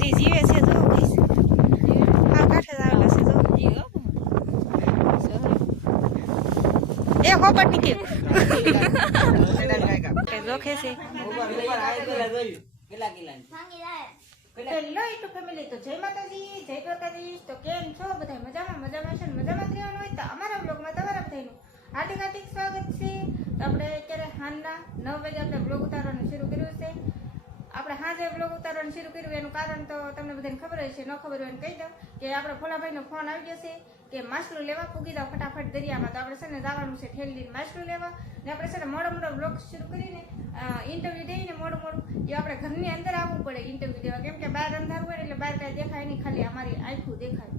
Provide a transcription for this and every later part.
હજી જીવે છે જો ગાઈસ આ કાઠે આવેલા છે જો એ હોપટ નીકળ્યો જોખે છે હેલો યુટ્યુબ ફેમિલી, તો જય માતાજી, જય દ્વારકાધીશ. તો કેમ છો બધા? મજામાં છે ને મજામાં જ રહેવાનું હોય તો અમારા બ્લોગમાં તમારા બધાનું હાર્દિક હાર્દિક સ્વાગત છે. તો આપણે અત્યારે હાલના 9 વાગે આપણે બ્લોગ ઉતારવાનું શરૂ કર્યું છે. આપણે હાજે બ્લોગ ઉતારવાનું શરૂ કર્યું એનું કારણ તો તમને બધાને ખબર હશે, ન ખબર હોય કહી દઉં કે આપણે ફોલાભાઈનો ફોન આવી ગયો છે કે માછલું લેવા પૂગી જાવ ફટાફટ દરિયામાં. તો આપણે છે ને જવાનું છે ઠેલી માછલું લેવા ને આપણે છે ને મોડો બ્લોગ શરૂ કરીને ઇન્ટરવ્યુ દઈને મોડું એ આપણે ઘરની અંદર આવવું પડે ઇન્ટરવ્યુ દેવા, કેમ કે બહાર અંધારું હોય એટલે બહાર કાંઈ દેખાય નહીં, ખાલી અમારી આંખું દેખાય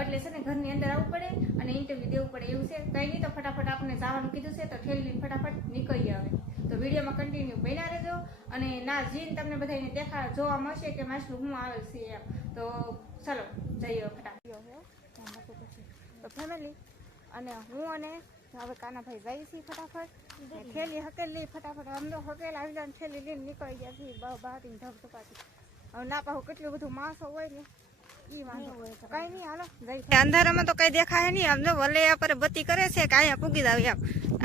એટલે છે ને ઘરની અંદર આવવું પડે અને ઇન્ટરવ્યુ દેવું પડે એવું છે. કંઈ નહીં તો ફટાફટ આપણે જવાનું કીધું છે તો ઠેલી ફટાફટ નીકળી આવે. તો વિડીયોમાં કન્ટિન્યુ બન્યા રહેજો અને ના જીન તમને બધાને જોવા મળશે કે માછલું હું આવેલ છે એમ. તો ચાલો જઈએ ફટાફટ. તો ફેમિલી અને હું અને હવે કાનાભાઈ જઈએ છીએ ફટાફટ થેલી હકેલી ફટાફટ. અમને હકેલ આવી જાય થેલી લઈને નીકળી ગયા છીએ બહારની ધબધપાતી. હવે ના પાછું કેટલું બધું માણસો હોય ને ઈ વાંધો હોય તો કઈ નહીં હાલો જઈ. અંધારામાં તો કઈ દેખાય નહીં. આમ જો વલે પર બત્તી કરે છે કે અહીંયા પૂગી જાવ એમ.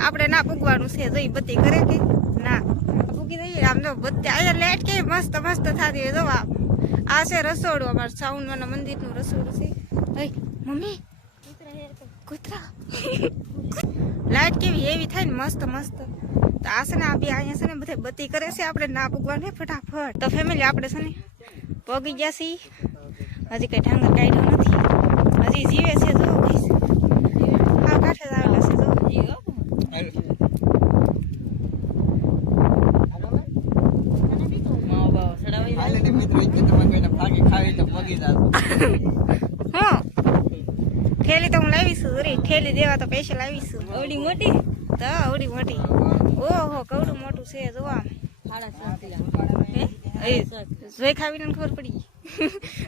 આપણે ના પૂગવાનું છે, જોઈ બત્તી કરે કે ના પૂગી દઈએ. આમ જો બત્તી અહીંયા લાઈટ કેવી મસ્ત થતી હોય. જો આ છે રસોડું, અમારું સાઉન્ડવાના મંદિરનું રસોડું છે. મમ્મી કૂતરા લાઈટ કેવી એવી થાય ને મસ્ત. તો આ છે ને આ બે અહીંયા છે ને બધા બત્તી કરે છે, આપણે ના પૂગવાનું ફટાફટ. તો ફેમિલી આપણે છે ને પગી ગયા છીએ, હજી કઈ ઢાંગર કાઢ્યો નથી, હજી જીવે છે જો ગાઈસ આ કાઠે આવેલા છે જો હા ઠેલી તો હું લાવીશું. ઠેલી દેવા તો પૈસા લાવીશું. અવડી મોટી તો અવડી મોટી. ઓહો કવડું મોટું છે જો આમ. જોઈ ખાવીને ખબર પડી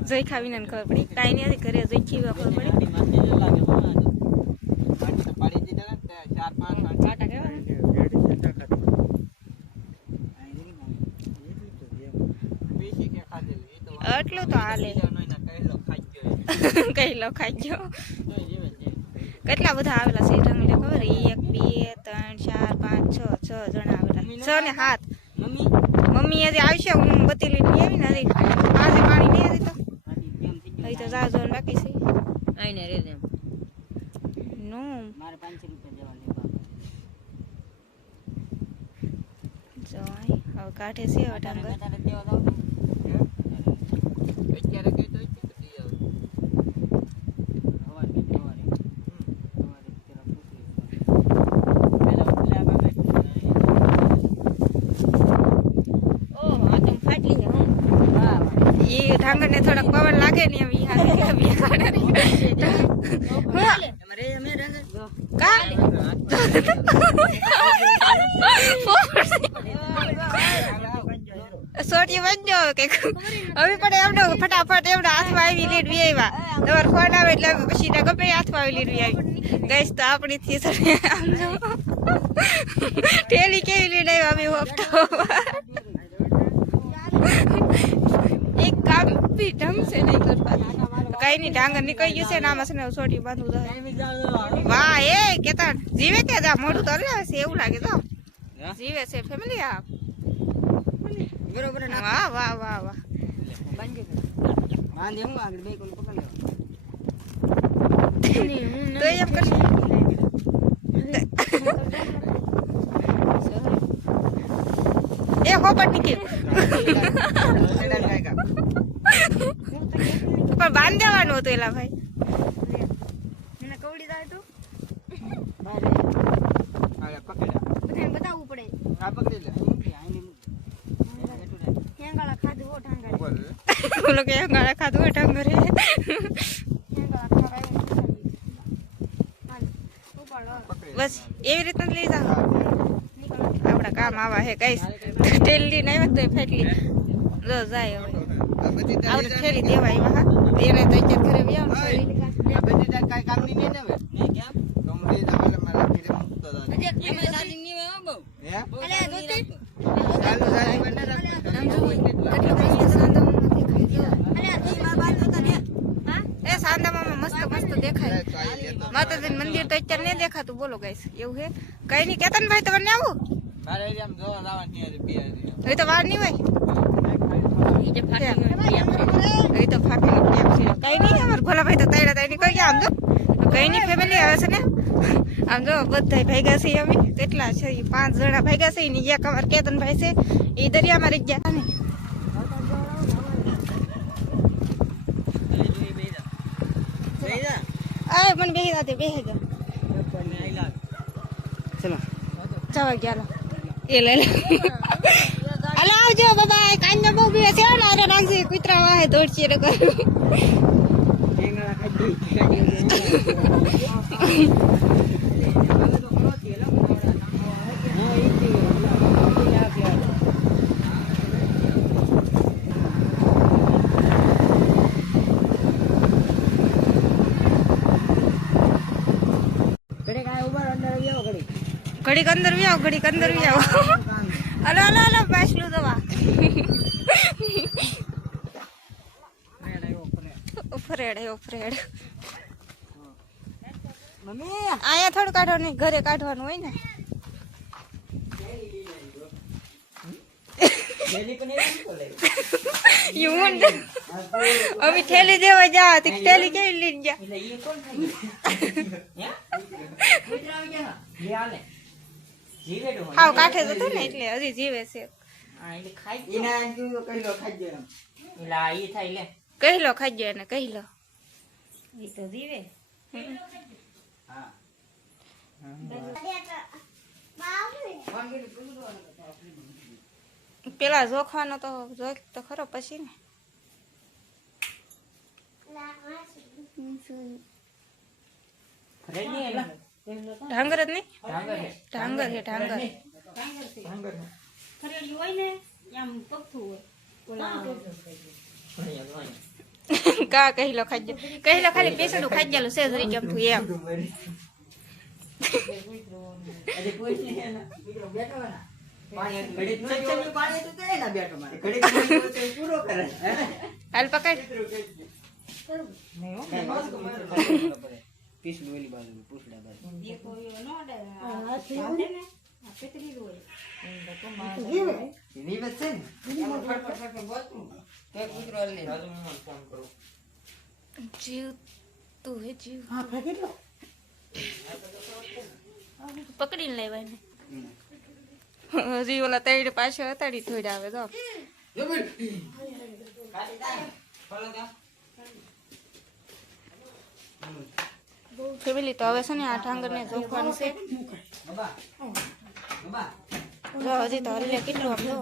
જોઈ ખાવીને ખબર પડી. કાંઈ નહીં ઘરે જોઈ ખીવા ખબર પડી. એટલું તો હાલે. કઈ લો ખાઈ ગયો. કેટલા બધા આવેલા છે ઢંગલે ખબર? 1 2 3 4 5 6 જણા આવેલા. 6 ને 7. મમ્મી હજી આવશે, હું બત્તી લઈને આવી ને હજી આજે પાણી નહીં હજી તો હજી તો જા જોન બાકી છે. આઈને રે દે નો મારે 500 રૂપિયા દેવા લેવા જો હવે કાઢે છે હવે ઢંગર. ઢાંગર ને થોડાક પવન લાગે ને એમ સોટી બનજો કે હવે પણ એમનો ફટાફટ એમના હાથમાં આવી લીડ વી આવ્યા. તમારો ફોન આવે એટલે પછી ગમે હાથમાં આવી લીડ વી આવી ગઈશ. તો આપણી થી ઠેલી કેવી લીડ આવ્યા અમે હોપતો એક કામ બી ઢંગ છે નહીં કરતા. કઈ નહીં ઢાંગર નીકળી ગયું છે ને આમાં છે ને સોટી બાંધવું તો વાહ એ કેતા જીવે કે જા મોઢું તો આવે છે એવું લાગે તો જીવે છે ફેમિલી. આ બરોબર વાહ વાહ વાહ વાહ તો એમ કરશે એ હોપટ નીકળ્યું પણ બાંધ દેવાનું હતું એલા ભાઈ. મને કવડી જાય તો બતાવવું પડે. હેંગાળા ખાધું હો ઢાંગર બોલો કે હેંગાળા ખાધું હો ઢાંગર બસ એવી રીતના લઈ જાઓ. આપડા કામ આવા હે કઈ ઠેલી નહીં આવે તો ફેટલી જો જાય. હવે આપણે ઠેલી દેવા આવ્યા એને તો અત્યારે ઘરે વ્યાવ માતાજી મંદિર તો અત્યારે નહીં દેખાતું. બોલો ગાઈસ, એવું છે કઈ નહીં. કેતનભાઈ તમારે આવું હવે તો વાર નહીં હોય. એ તો ફાફી કઈ નહીં. અમારે ભોલાભાઈ તો તૈડા તૈડી કઈ ગયા. આમ જો કઈ નહીં, ફેમિલી આવે છે ને. આમ જો બધા ભાગ્યા છે. અમે કેટલા છે? 5 જણા ભાગ્યા છે. ને એક અમારે કેતનભાઈ છે, એ દરિયામાં રહી ગયા ને. આય મને બેહી રાતે બેહી ગયો. ચલો જવા ગયા. એ લે હાલો આવજો. બાબા કાંજો બહુ બીવે છે. અરે રાખજે કૂતરા વાહે દોડશે રે કર. ઘડીક અંદર વ્યાવ, ઘડીક અંદર વ્યાવ. હલો હલો હલો પાછલું દવા ફરેડ ફરેડ. અહીંયા થોડું કાઢવાનું નહીં, ઘરે કાઢવાનું હોય ને. અમે થેલી દેવા જા થેલી કેવી લઈને ગયા. હાવ કાઠે તો ને એટલે હજી જીવે છે. કહી લો ખાઈ જાય ને કહી લો તો જીવે. પેલા જોખવાનો તો જોખ તો ખરો પછી ને. ઢાંગર જ નહીં, ઢાંગર છે ઢાંગર. કા કહી લો ખાઈ જાય, કહી લો ખાલી પેસડું ખાઈ ગયેલું છે જરી કેમ થયું એમ. હાલ પકડ. જીવ તું હે જીવ. પકડીને લેવાય ને. હજી ઓલા તૈડ પાછળ હતાડી થોડી આવે તો. ફેમિલી તો હવે છે ને આ ઢાંગર ને જોખવાનું છે. જો હજી તો હલે કેટલું આમ જો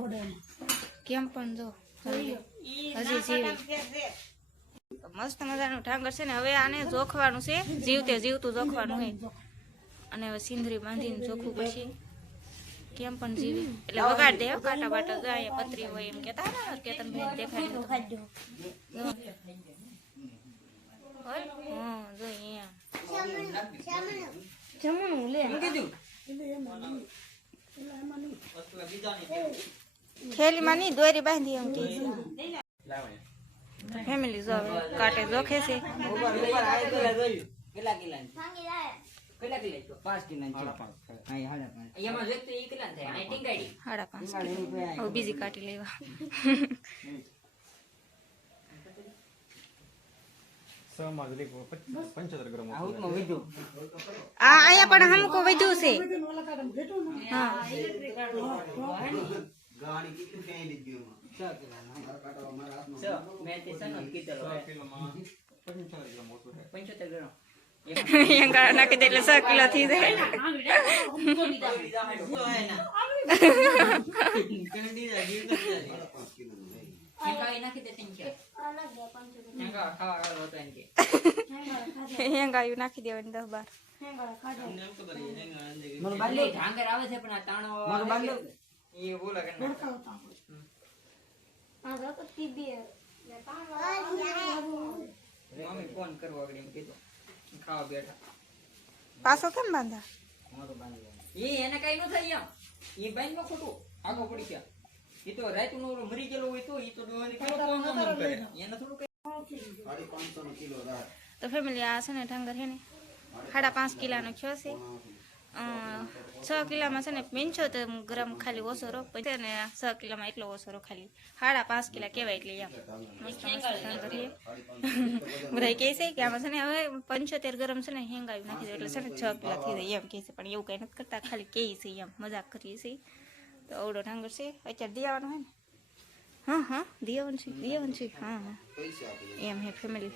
કેમ પણ જો હજી જીવી. મસ્ત મજાનું ઢાંગર છે ને. હવે આને જોખવાનું છે, જીવતે જીવતું જોખવાનું હોય. અને હવે સિંદરી બાંધીને જોખવું પછી કેમ પણ જીવી. એટલે વગાડ દે કાંટા બાટા જાય પતરી હોય એમ કેતા ને કેતનભાઈ દેખાય. જો જમણું લે થેલીમાં નહીં દોરી બાંધી એમ કે. ફેમિલી જો કાંટે જોખે છે. 5.5 બીજી કાઢી લેવા. અહીંયા પણ હમકો વધ્યું છે. નાખી દે એટલે 100 કિલો થઈ જાય. ગાયું નાખી દેવાની 10-12. પાછો કેમ બાંધા? એને કઈ ન થાય એ બાંધ માં ખોટું આગો પડી ગયા. એ તો રાત નો મરી ગયેલો હોય તો એ તો એને થોડું તો ફેમિલી આ છે ને ઢાંગર છે ને 5.5 કિલાનો થયો છે. 6 કિલામાં છે ને 75 ગ્રામ ખાલી ઓસરો પછી ને 6 કિલામાં એટલો ઓસરો ખાલી 5.5 કિલા કહેવાય એટલે એમ મસ્ત કરીએ બધા કહે છે કે આમાં છે ને હવે 75 ગ્રામ છે ને હેંગાવી નાખી દો એટલે છે ને 6 કિલા થઈ જાય એમ કહે છે, પણ એવું કંઈ નથી કરતા, ખાલી કહે છે એમ મજાક કરીએ છીએ. તો અવડો ઢાંગર છે અત્યારે દિયાવાનો હોય ને, હા દિયાવાનું છે હા એમ હે ફેમિલી.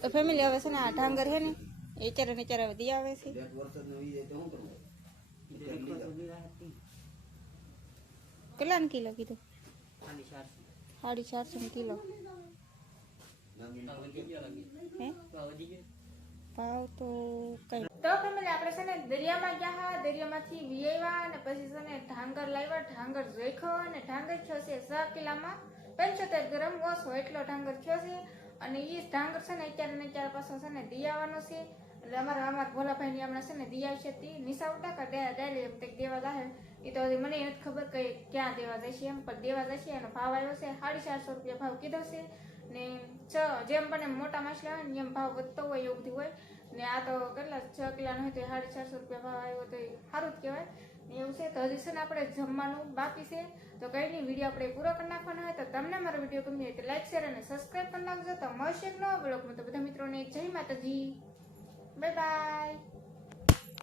તો ફેમિલી હવે છે ને આ ઢાંગર છે ને એ ચારે હવે દી આવે છે. કેટલાનું કિલો કીધું? 450 કિલો. ભાવ તો કઈ તો ફેમિલી આપણે છે ને દરિયામાં ગયા, દરિયામાંથી વિયેવા અને પછી છે ને ઢાંગર લાવ્યા, ઢાંગર જોઈખો અને ઢાંગર થયો છે 6 કિલામાં 75 ગ્રામ ઓછો એટલો ઢાંગર થયો છે. અને એ ઢાંગર છે ને અત્યારે પાછો છે ને દિયાવાનો છે. એટલે અમારા ભોલાભાઈ ની હમણાં છે ને દિયા છે તે નિશા ઉઠા કા ડાયરી દેવા જાય એ તો મને નથી ખબર કે ક્યાં દેવા જશે એમ, પણ દેવા જશે. એનો ભાવ આવ્યો છે 450 રૂપિયા ભાવ કીધો છે. ને જેમ પણ એમ મોટા માછલા હોય ને એમ ભાવ વધતો હોય એવું બધું હોય ને. આ તો કેટલા 6 કિલાનો હોય તો 450 રૂપિયા ભાવ આવ્યો તો સારું જ કહેવાય ને એવું છે. તો હજી છે ને આપણે જમવાનું બાકી છે, તો કઈ નહીં વિડીયો આપણે પૂરો કરી નાખવાનો હોય. તો તમને મારો વિડીયો ગમ્યો હોય તો લાઈક શેર અને સબસ્ક્રાઈબ કરી નાખજો. તો મળશે એક નવા બ્લોગમાં. તો બધા મિત્રોને જય માતાજી, બાય બાય.